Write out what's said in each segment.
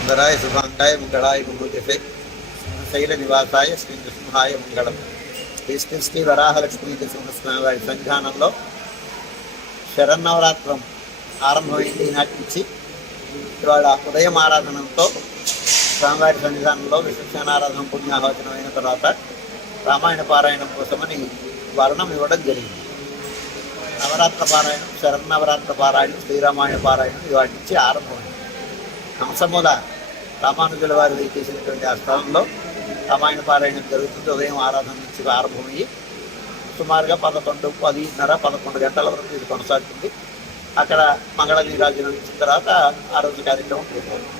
సుందరాయ శుభాంగాయ మంగళాయ విభూతిపై శైల నివాసాయ శ్రీ నృసింహాయ మంగళం. శ్రీ శ్రీ శ్రీ వరాహలక్ష్మీ నృసింహస్వామి వారి సంధానంలో శరన్నవరాత్రం ఆరంభమైంది ఈనాటి నుంచి. ఇవాళ ఉదయం ఆరాధనంతో స్వామివారి సన్నిధానంలో విశ్వక్షానారాధన పుణ్యాహోచనం అయిన తర్వాత రామాయణ పారాయణం కోసమని వర్ణం ఇవ్వడం జరిగింది. నవరాత్ర పారాయణం శరన్నవరాత్ర పారాయణం శ్రీరామాయణ పారాయణం ఇవాటి నుంచి ఆరంభమైంది. హంసమూల రామానుజుల వారి చేసినటువంటి ఆ స్థలంలో రామాయణ పారాయణం జరుగుతుంది ఉదయం ఆరాధన నుంచి ఆరంభమయ్యి సుమారుగా పదకొండు పదిన్నర పదకొండు గంటల వరకు ఇది కొనసాగుతుంది. అక్కడ మంగళ నీరాజనం ఇచ్చిన తర్వాత ఆ రోజు కార్యక్రమం పూర్తవుతుంది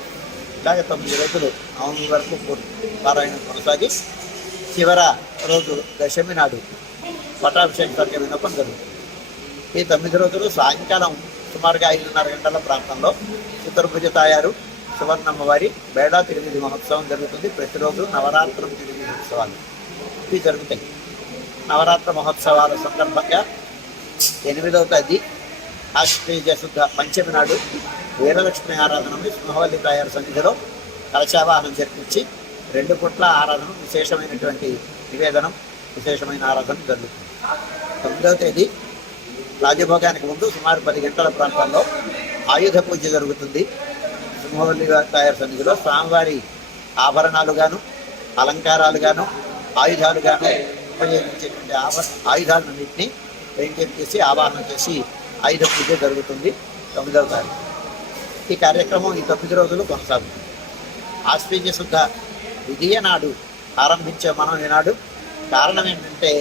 ఇలాగే తొమ్మిది రోజులు నవమి వరకు పూర్తి పారాయణం కొనసాగి చివర రోజు దశమి నాడు పట్టాభిషేక సర్గ వినపం జరుగుతుంది. ఈ తొమ్మిది రోజులు సాయంకాలం సుమారుగా ఐదున్నర గంటల ప్రాంతంలో చిత్రభుజ తాయారు సువర్ణమ్మ వారి బేడా తిరుమిది మహోత్సవం జరుగుతుంది. ప్రతిరోజు నవరాత్రం తిరుమిది ఉత్సవాలు ఇవి జరుగుతాయి. నవరాత్ర మహోత్సవాల సందర్భంగా ఎనిమిదవ తేదీ ఆశ్వీజ శుద్ధ పంచమి నాడు వీరలక్ష్మి ఆరాధనని సింహవల్లి తయారు సన్నిధిలో కలశావాహనం జరిపించి రెండు పుట్ల ఆరాధన విశేషమైనటువంటి నివేదనం విశేషమైన ఆరాధన జరుగుతుంది. తొమ్మిదవ తేదీ రాజభోగానికి ముందు సుమారు పది గంటల ప్రాంతాల్లో ఆయుధ పూజ జరుగుతుంది. సింహవల్లి తయారు సన్నిధిలో స్వామివారి ఆభరణాలుగాను అలంకారాలుగాను ఆయుధాలుగాను ఉపయోగించేటువంటి ఆభ ఆయుధాలన్నింటినీ పెయింటింగ్ చేసి ఆవాహన చేసి ఆయుధ పూజ జరుగుతుంది తొమ్మిదవ తారీఖు. ఈ కార్యక్రమం ఈ తొమ్మిది రోజులు కొనసాగుతుంది. ఆశ్వీజ శుద్ధ విధియ నాడు ఆరంభించే మనం ఈనాడు కారణం ఏంటంటే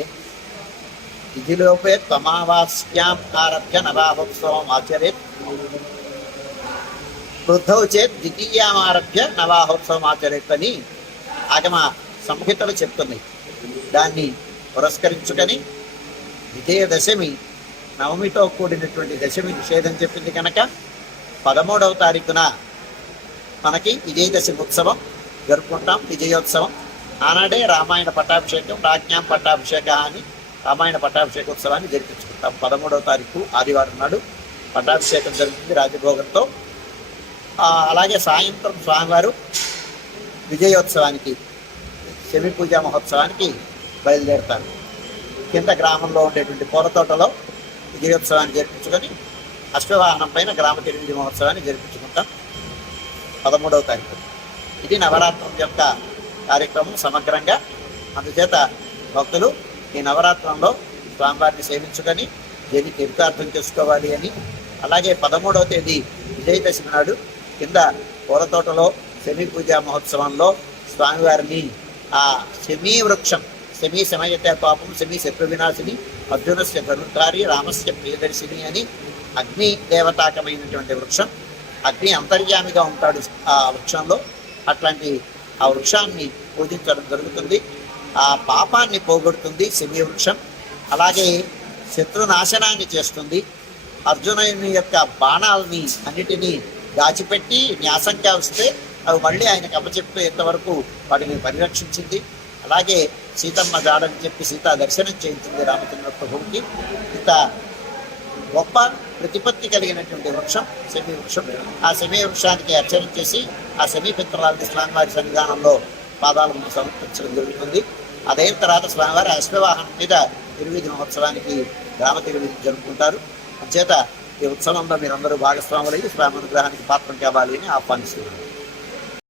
విధిలోపే తమావాస్యాం ఆరభ్య నవాహోత్సవం ఆచరే వృద్ధవు చేత్ ద్వితీయామారభ్య నవాహోత్సవం ఆచరేత్ ఆగమ సంహితలు చెప్తున్నాయి దాన్ని పురస్కరించుకొని విజయ దశమి నవమితో కూడినటువంటి దశమి నిషేధం చెప్పింది కనుక పదమూడవ తారీఖున మనకి విజయదశమి ఉత్సవం జరుపుకుంటాం. విజయోత్సవం. ఆనాడే రామాయణ పట్టాభిషేకం రాజ్ఞాం పట్టాభిషేక అని రామాయణ పట్టాభిషేక ఉత్సవాన్ని జరిపించుకుంటాం. పదమూడవ తారీఖు ఆదివారం నాడు పట్టాభిషేకం జరుగుతుంది రాజభోగంతో. అలాగే సాయంత్రం స్వామివారు విజయోత్సవానికి శమి పూజా మహోత్సవానికి బయలుదేరుతారు. కింద గ్రామంలో ఉండేటువంటి పూల తోటలో విజయోత్సవాన్ని జరిపించుకొని అశ్వవాహనం పైన గ్రామ తిరిగి మహోత్సవాన్ని జరిపించుకుంటాం పదమూడవ తారీఖు. ఇది నవరాత్రం యొక్క కార్యక్రమం సమగ్రంగా. అందుచేత భక్తులు ఈ నవరాత్రంలో స్వామివారిని సేవించుకొని దేని తీర్థార్థం చేసుకోవాలి అని. అలాగే పదమూడవ తేదీ విజయదశమి నాడు కింద పూల తోటలో శమి పూజా మహోత్సవంలో స్వామివారిని ఆ శమీ వృక్షం శమీ సమయత పాపం శమీ శత్రు వినాశిని అర్జునస్య ధనుర్ధారి రామస్య ప్రియదర్శిని అని అగ్ని దేవతాకమైనటువంటి వృక్షం. అగ్ని అంతర్యామిగా ఉంటాడు ఆ వృక్షంలో. అట్లాంటి ఆ వృక్షాన్ని పూజించడం జరుగుతుంది. ఆ పాపాన్ని పోగొడుతుంది శమీ వృక్షం. అలాగే శత్రునాశనాన్ని చేస్తుంది. అర్జునుని యొక్క బాణాలని అన్నిటినీ దాచిపెట్టి న్యాసంగా వస్తే అవి మళ్ళీ ఆయనకు అప్పచెప్పే ఇంతవరకు వాటిని పరిరక్షించింది. అలాగే సీతమ్మ జాడని చెప్పి సీతా దర్శనం చేయించింది రామచంద్ర ప్రభువుకి. ఇంత గొప్ప ప్రతిపత్తి కలిగినటువంటి వృక్షం శమీ వృక్షం. ఆ శమీ వృక్షానికి అర్చన చేసి ఆ శమీ పిత్రాలని స్వామివారి సన్నిధానంలో పాదాల ముందు సమర్పించడం జరుగుతుంది. అదైన తర్వాత స్వామివారి అశ్వవాహనం మీద తిరువిధి మహోత్సవానికి గ్రామ తిరువిధి జరుపుకుంటారు. చేత ఈ ఉత్సవంలో మీరందరూ భాగస్వాములై స్వామి అనుగ్రహానికి పాత్రం కావాలి అని ఆహ్వానిస్తున్నాను.